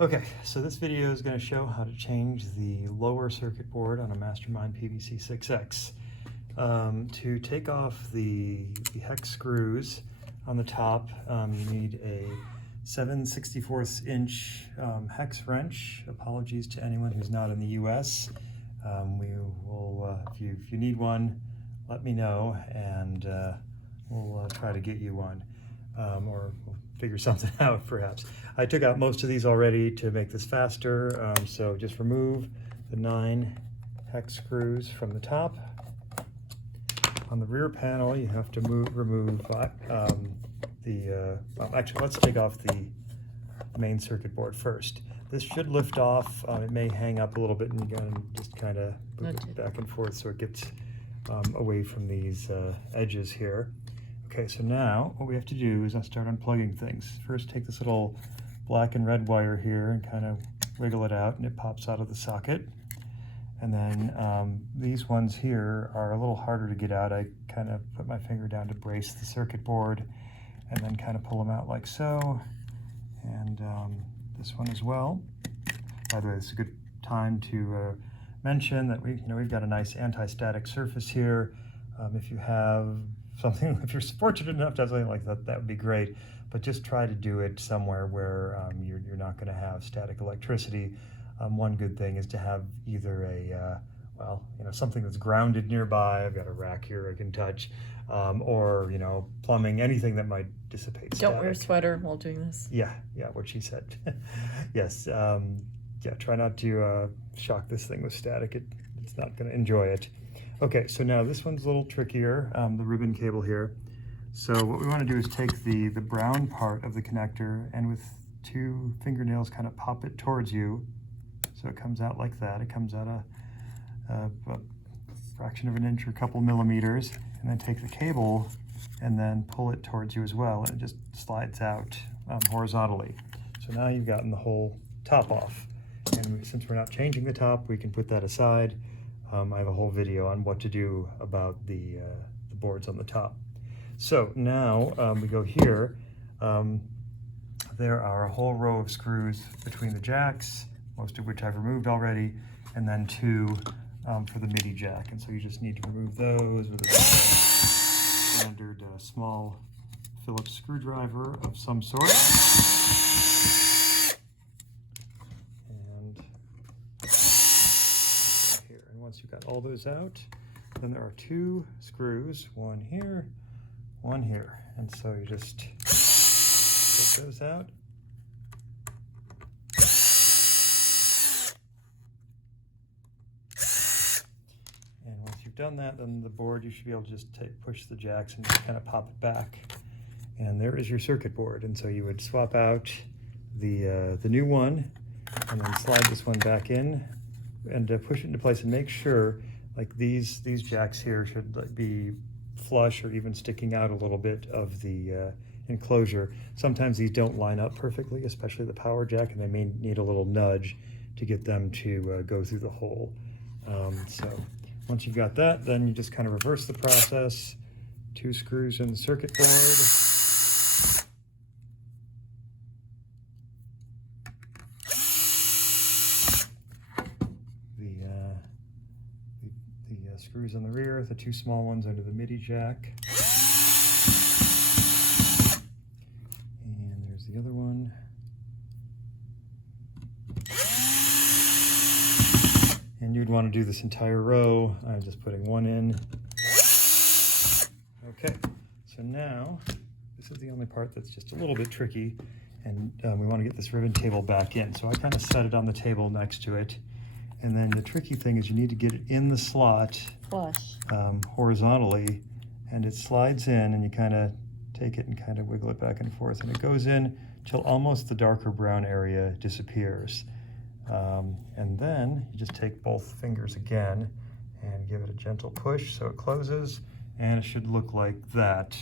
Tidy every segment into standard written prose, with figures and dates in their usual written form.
Okay, so this video is going to show how to change the lower circuit board on a Mastermind PBC 6X. To take off the hex screws on the top, you need a 7/64 inch hex wrench. Apologies to anyone who's not in the US. We will, if you need one, let me know, and we'll try to get you one, or we'll figure something out perhaps. I took out most of these already to make this faster, so just remove the 9 hex screws from the top. On the rear panel, you have to remove actually, let's take off the main circuit board first. This should lift off. It may hang up a little bit, and you gotta just kind of move it back and forth so it gets away from these edges here. Okay, so now what we have to do is start unplugging things. First, take this little black and red wire here and kind of wiggle it out, and it pops out of the socket. And then these ones here are a little harder to get out. I kind of put my finger down to brace the circuit board and then kind of pull them out like so. And this one as well. By the way, this is a good time to mention that we've got a nice anti-static surface here. If you have something, if you're fortunate enough to have something like that, that would be great. But just try to do it somewhere where you're not going to have static electricity. One good thing is to have either a something that's grounded nearby. I've got a rack here I can touch, or plumbing, anything that might dissipate static. Don't wear a sweater while doing this. Yeah, what she said. Yes, yeah, try not to shock this thing with static. It's not going to enjoy it. Okay, so now this one's a little trickier, the ribbon cable here. So what we want to do is take the brown part of the connector and with 2 fingernails kind of pop it towards you. So it comes out like that. It comes out a fraction of an inch or a couple millimeters, and then take the cable and then pull it towards you as well, and it just slides out horizontally. So now you've gotten the whole top off. And since we're not changing the top, we can put that aside. I have a whole video on what to do about the boards on the top. So now we go here. There are a whole row of screws between the jacks, most of which I've removed already, and then 2 for the MIDI jack. And so you just need to remove those with a standard small Phillips screwdriver of some sort. And here, and once you've got all those out, then there are 2 screws, one here, one here. And so you just take those out. Done that, then the board, you should be able to just push the jacks and just kind of pop it back, and there is your circuit board. And so you would swap out the new one and then slide this one back in and push it into place, and make sure like these jacks here should be flush or even sticking out a little bit of the enclosure. Sometimes these don't line up perfectly, especially the power jack, and they may need a little nudge to get them to go through the hole. So once you've got that, then you just kind of reverse the process. 2 screws in the circuit board. The screws on the rear, the 2 small ones under the MIDI jack. And there's the other one. And you'd want to do this entire row. I'm just putting 1 in. Okay, so now this is the only part that's just a little bit tricky, and we want to get this ribbon cable back in. So I kind of set it on the table next to it, and then the tricky thing is you need to get it in the slot horizontally, and it slides in, and you kind of take it and kind of wiggle it back and forth, and it goes in till almost the darker brown area disappears. And then you just take both fingers again and give it a gentle push so it closes, and it should look like that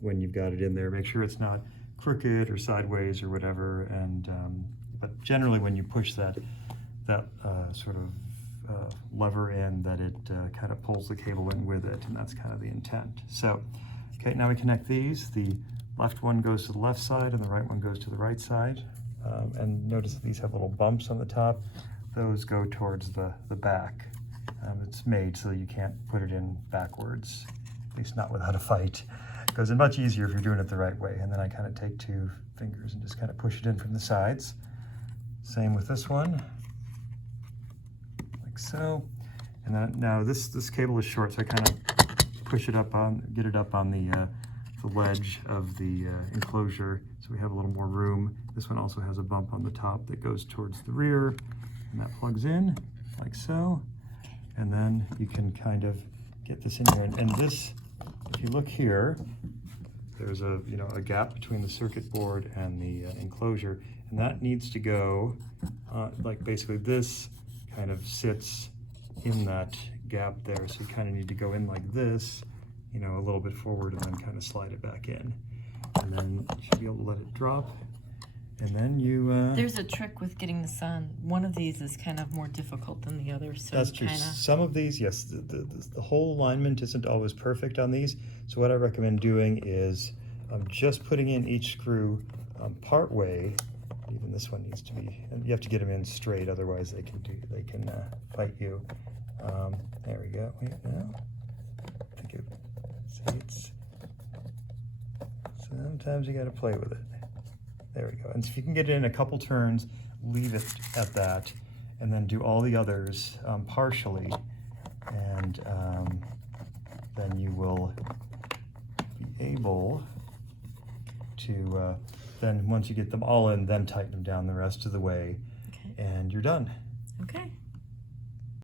when you've got it in there. Make sure it's not crooked or sideways or whatever, and but generally when you push that sort of lever in, that it kind of pulls the cable in with it, and that's kind of the intent. So okay, now we connect these. The left one goes to the left side and the right one goes to the right side. and notice that these have little bumps on the top. Those go towards the back. It's made so you can't put it in backwards, at least not without a fight. It goes in much easier if you're doing it the right way. And then I kind of take 2 fingers and just kind of push it in from the sides. Same with this one, like so. And then now this cable is short, so I kind of push it up on, get it up on the ledge of the enclosure, so we have a little more room. This one also has a bump on the top that goes towards the rear, and that plugs in like so. And then you can kind of get this in here. And this, if you look here, there's a gap between the circuit board and the enclosure, and that needs to go like basically this kind of sits in that gap there, so you kind of need to go in like this, a little bit forward, and then kind of slide it back in, and then you should be able to let it drop. And then you there's a trick with getting this on. One of these is kind of more difficult than the other, so that's true. Some of these, yes, the whole alignment isn't always perfect on these, so what I recommend doing is just putting in each screw part way. Even this one needs to be, and you have to get them in straight, otherwise they can fight you. There we go. Wait, no. I think sometimes you got to play with it. There we go. And so if you can get it in a couple turns, leave it at that, and then do all the others partially, and then you will be able to, then once you get them all in, then tighten them down the rest of the way, and you're done. Okay.